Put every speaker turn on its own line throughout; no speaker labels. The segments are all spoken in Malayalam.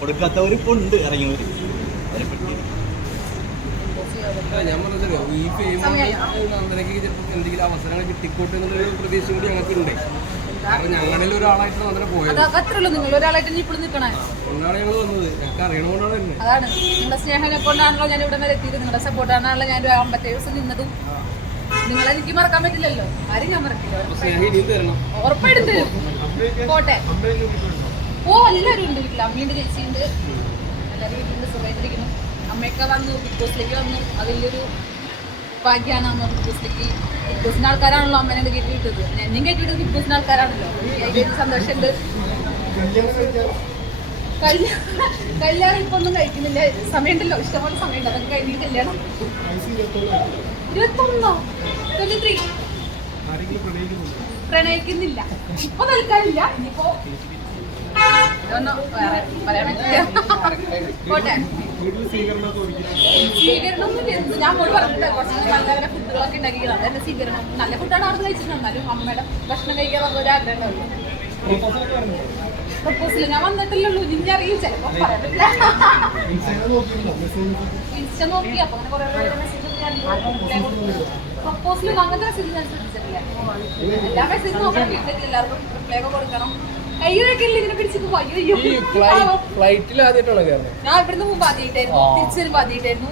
കൊടുക്കാത്തവരിപ്പോ ഉണ്ട് ഇറങ്ങിയവര്.
ഞാൻ പറഞ്ഞല്ലോ ഈ ഫെയിം നന്ദനയ്ക്ക് ചിലപ്പോൾ എന്തെങ്കിലും അവസരങ്ങൾ കിട്ടിക്കോട്ടെ എന്നുള്ളൊരു പ്രതീക്ഷ കൂടി ഞങ്ങൾക്കുണ്ട്. കാരണം ഞങ്ങളിൽ ഒരാളായിട്ട് നന്ദന പോയത്.
അത്രയുള്ളൂ നിങ്ങൾ ഒരാളായിട്ട് നിൽക്കണേ.
ഞങ്ങൾ വന്നത്. ഞങ്ങൾക്ക് അറിയണതുകൊണ്ടാണ് തന്നെ
അതാണ്. നിങ്ങളുടെ സ്നേഹനെ കൊണ്ടാണല്ലോ ഞാൻ ഇവിടെ വരെ എത്തിയത്. നിങ്ങളുടെ സപ്പോർട്ടാണല്ലോ ഞാൻ ഒരു അമ്പത്തേഴ് ദിവസം നിന്നതും. നിങ്ങളെ എനിക്ക് മറക്കാൻ പറ്റില്ലല്ലോ. ആരും ഞാൻ മറക്കില്ല. ഉറപ്പായിട്ടും തരും. പോട്ടെ. ഓ എല്ലാവരും ഉണ്ട് വീട്ടിൽ അമ്മയുണ്ട് ചേച്ചിയുണ്ട്. എല്ലാവരും സുഖമായിട്ടിരിക്കുന്നു. അമ്മയൊക്കെ വന്നു ബിഗ് ബോസിലേക്ക് വന്നു. അതിലൊരു ഭാഗ്യമാണ് അമ്മ ബിഗ് ബോസിലേക്ക് ബിഗ് ബോസിന്റെ ആൾക്കാരാണല്ലോ അമ്മേനെ കയറ്റി വിട്ടത്. എന്നെയും ബിഗ് ബോസിന്റെ ആൾക്കാരാണല്ലോ. സന്തോഷമുണ്ട്. കല്യാണം ഇപ്പൊ ഒന്നും കഴിക്കുന്നില്ല. സമയമുണ്ടല്ലോ. ഇഷ്ടംപോലെ സമയമുണ്ട്. അതൊക്കെ കഴിഞ്ഞിട്ട് കല്യാണം. ഇരുപത്തൊന്നോ? ട്വന്റി പ്രണയിക്കുന്നില്ല. ഇപ്പൊ നൽകാനില്ല ഇനിയിപ്പോ സ്വീകരണം ഞാൻ പോയി പറഞ്ഞിട്ട് കുറച്ച് നല്ല നല്ല ഫുഡുകളൊക്കെ ഉണ്ടാക്കിയത് അതെന്നെ സ്വീകരണം. നല്ല ഫുഡാണ് അവിടെ കഴിച്ചിട്ടുണ്ട് എന്നാലും ഭക്ഷണം കഴിക്കാൻ ഒരു ആഗ്രഹം ഉണ്ടാവില്ല. പ്രപ്പോസൽ ഞാൻ വന്നിട്ടില്ലല്ലോ നിന്നെ അറിയില്ല. ചിലപ്പോ പറയാൻ പറ്റില്ല. ഇൻസ്റ്റ നോക്കി. അപ്പൊ അങ്ങനെ മെസ്സേജ് പ്രപ്പോസലും അങ്ങനത്തെ മെസ്സേജ് ഞാൻ ശ്രദ്ധിച്ചിട്ടില്ല. എല്ലാ മെസ്സേജും നോക്കണം. എല്ലാവർക്കും റിപ്ലൈ കൊടുക്കണം. ഈ
ഫ്ലൈറ്റിൽ ആദ്യമായിട്ടാണ് കയറുന്നത്
ഞാൻ ഇവിടുന്ന് മുമ്പ് ആദ്യമായിട്ടായിരുന്നു. തിരിച്ചു വരുമ്പോ ആദ്യമായിട്ടായിരുന്നു.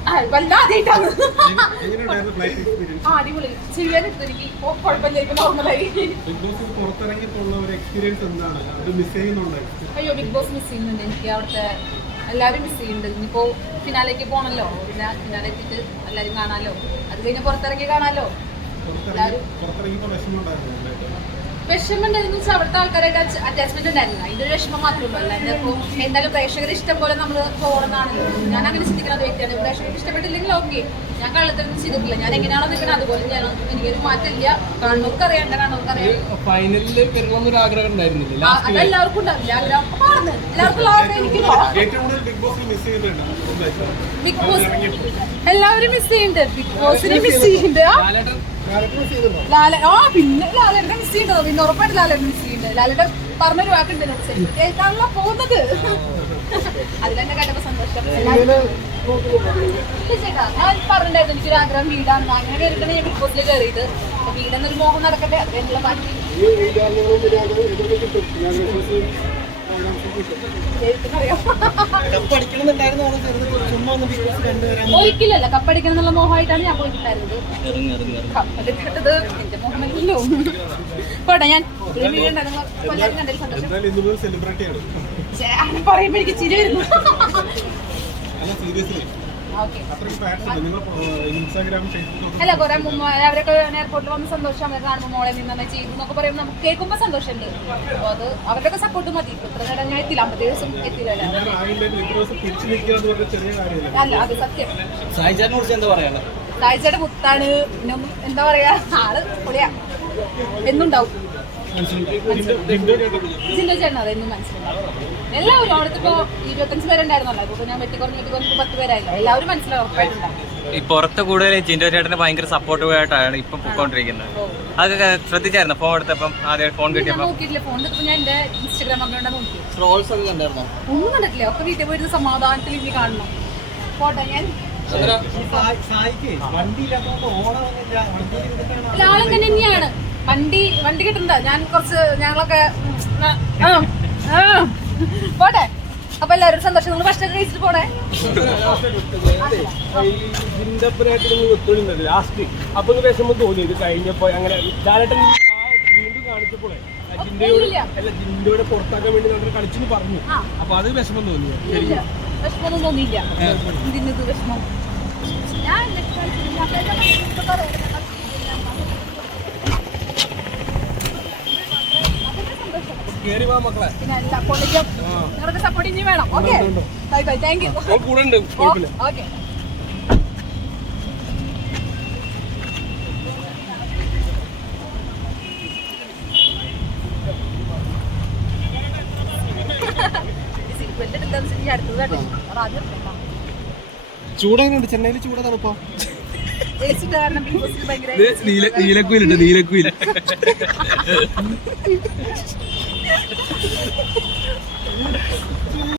ആ, വല്ല ആദ്യമായിട്ടാണ്. ആ അടിപൊളി. ചെയ്യാനിട്ട് എനിക്ക് കുഴപ്പമില്ല ഇപ്പൊ
നോർമലായി ബിഗ് ബോസിൽ ഒരു എക്സ്പീരിയൻസ് എന്താണ്? അത് മിസ് ചെയ്യുന്നുണ്ട് അയ്യോ
ബിഗ് ബോസ് മിസ് ചെയ്യുന്നുണ്ട്. എനിക്ക് അവിടുത്തെ എല്ലാവരും മിസ് ചെയ്യുന്നുണ്ട്. ഇനിയിപ്പോ ഫിനാലേക്ക് പോണല്ലോ. പിന്നെ ഫിനാലെ എത്തിയിട്ട് എല്ലാവരും കാണാലോ. അത് കഴിഞ്ഞ് പുറത്തിറങ്ങി കാണാലോ.
പുറത്തിറങ്ങി പുറത്തിറങ്ങിയപ്പോൾ
വിഷമം ഉണ്ടായിരുന്നു വെച്ചാൽ അവിടുത്തെ ആൾക്കാരൊക്കെ അറ്റാച്ച്മെന്റ് ഉണ്ടായിരുന്നില്ല. ഇതൊരു വിഷമം മാത്രമേ ഉള്ളൂ. എന്തായാലും പ്രേക്ഷകർ ഇഷ്ടം പോലെ നമ്മൾ പോകണമെന്നാണല്ലോ ഞാൻ അങ്ങനെ ചിന്തിക്കുന്ന ഒരു വ്യക്തിയാണ്. പ്രേക്ഷകർക്ക് ഇഷ്ടപ്പെട്ടില്ലെങ്കിൽ ഓക്കെ ഞാൻ കള്ളത്തിനൊന്നും ചെയ്തിട്ടില്ല. ഞാൻ എങ്ങനെയാണോ നിൽക്കുന്നത് അതുപോലെ ഞാൻ എനിക്കൊരു മാറ്റമില്ല. കണ്ണൂർക്ക് അറിയാം എന്റെ കാണുന്നവർക്ക്
അറിയാം ഫൈനലിൽ വരണമെന്നൊരു ആഗ്രഹം ഉണ്ടായിരുന്നില്ല? ആ, അതെല്ലാവർക്കും
ഉണ്ടാവില്ല. ആഗ്രഹം അപ്പൊ എല്ലാവർക്കും ആഗ്രഹം ബിഗ് ബോസ് എല്ലാവരും മിസ് ചെയ്യുന്നുണ്ട്. ബിഗ് ബോസിനെ മിസ് ചെയ്യുന്നുണ്ട്. ലാല ആ പിന്നെ ലാലയുടെ മിസ് ചെയ്യുന്നുണ്ടോ പിന്നെ ഉറപ്പായിട്ട് ലാലയുടെ മിസ് ചെയ്യുന്നുണ്ട് ലാലേട്ടൻ പറഞ്ഞൊരു വാക്കുണ്ട് എന്നോട് ശരി. കേൾക്കാനുള്ള പോകുന്നത്. അതിലെന്നെ കേട്ടപ്പോ സന്തോഷം. ഇല്ല ചേട്ടാ ഞാൻ പറഞ്ഞിട്ടുണ്ടായിരുന്നു എനിക്കൊരു ആഗ്രഹം വീടാണ് അങ്ങനെ കയറിയിട്ടാണ് ഞാൻ ബിഗ് ബോസിൽ കയറിയത് അപ്പൊ വീടെന്നൊരു മോഹം നടക്കട്ടെ അതിനുള്ള ബാക്കി ഒരിക്കലല്ല കപ്പടിക്കണം എന്നുള്ള മോഹമായിട്ടാണ് ഞാൻ പോയിട്ടുണ്ടായിരുന്നത്. കപ്പലിട്ടത് എന്റെ മോഹമല്ലല്ലോ. പോട്ടെ ഞാൻ പറയുമ്പോ എനിക്ക് ചിരി വരുന്നു. അല്ല കുറെ മുമ്പ് അവരൊക്കെ എയർപോർട്ടിൽ വന്ന് സന്തോഷം അവരെ കാണുമ്പോൾ മോളെ നിന്ന് ചെയ്തു എന്നൊക്കെ പറയുമ്പോൾ നമുക്ക് കേൾക്കുമ്പോൾ സന്തോഷമുണ്ട്. അപ്പോൾ അത് സപ്പോർട്ട് മതി. ഇത്ര ഞാൻ എത്തില്ല ദിവസം എത്തിയില്ല അല്ല? അത് സത്യം. മുത്താണ് പിന്നെ എന്താ പറയാ? ആൾ പൊളിയാ. എന്നുണ്ടാവും. ജില്ല ചേട്ടൻ അതെന്നും മനസ്സിലാവും എല്ലാവരും അവിടുത്തെ ഇപ്പൊ ഇരുപത്തഞ്ച് പേരുണ്ടായിരുന്നല്ലോ. ഇപ്പൊ ഞാൻ പത്ത് പേരായില്ല? എല്ലാവരും മനസ്സിലാവും
ഉറപ്പായിട്ടുണ്ടാവും ഈ പുറത്ത് കൂടുതൽ ജിൻഡോ ചേട്ടന് ഭയങ്കര സപ്പോർട്ടീവ് ആയിട്ടാണ് ഇപ്പൊ പൊക്കോണ്ടിരിക്കുന്നത്. അതൊക്കെ ശ്രദ്ധിച്ചായിരുന്നു? ഫോൺ എടുത്തപ്പം ആദ്യം ഫോൺ കിട്ടിയപ്പോ. നോക്കിയിട്ടില്ല. ഫോൺ ഞാൻ എന്റെ
ഇൻസ്റ്റാഗ്രാം അക്കൗണ്ട് നോക്കി. ട്രോൾസ് ഒക്കെ കണ്ടായിരുന്നോ? ഒന്നും കണ്ടിട്ടില്ല. ഒക്കെ വീട്ടിൽ പോയിരുന്ന സമാധാനത്തിൽ ഇനി കാണണം. പോട്ടെ ഞാൻ ആളെങ്ങനെ തന്നെയാണ്. വണ്ടി വണ്ടി കിട്ടണ്ട ഞാൻ കുറച്ച് ഞങ്ങളൊക്കെ പോട്ടെ അപ്പൊ എല്ലാവരും സന്തോഷം നിങ്ങൾ ഭക്ഷണം കഴിച്ചിട്ട് പോണേ
ലാസ്റ്റ് അപ്പൊ ഒരു വിഷമം തോന്നി ഇത് കഴിഞ്ഞപ്പോ അങ്ങനെ വീണ്ടും അല്ല ജിന്തയോടെ പുറത്താക്കാൻ വേണ്ടി നമ്മൾ കളിച്ചു പറഞ്ഞു. അപ്പൊ അത് വിഷമം തോന്നി ഇല്ല
വിഷമമൊന്നും തോന്നിയില്ല ഞാൻ
കേറി വാ മക്കളെ. പിന്നെ എല്ലാ കൊള്ളിക്കും
നിങ്ങളുടെ സപ്പോർട്ട് ഇനി വേണം. Okay bye bye thank you ഞാൻ
കൂടെ ഉണ്ട്. കുഴപ്പമില്ല ഓക്കെ അടുത്തത് കേട്ടോ ആദ്യം ചൂടെങ്ങനെയുണ്ട്? ചെന്നൈയിൽ ചൂടാ തണുപ്പോ.
നീലക്കുയിലുണ്ട് നീലക്കുയിൽ. うん。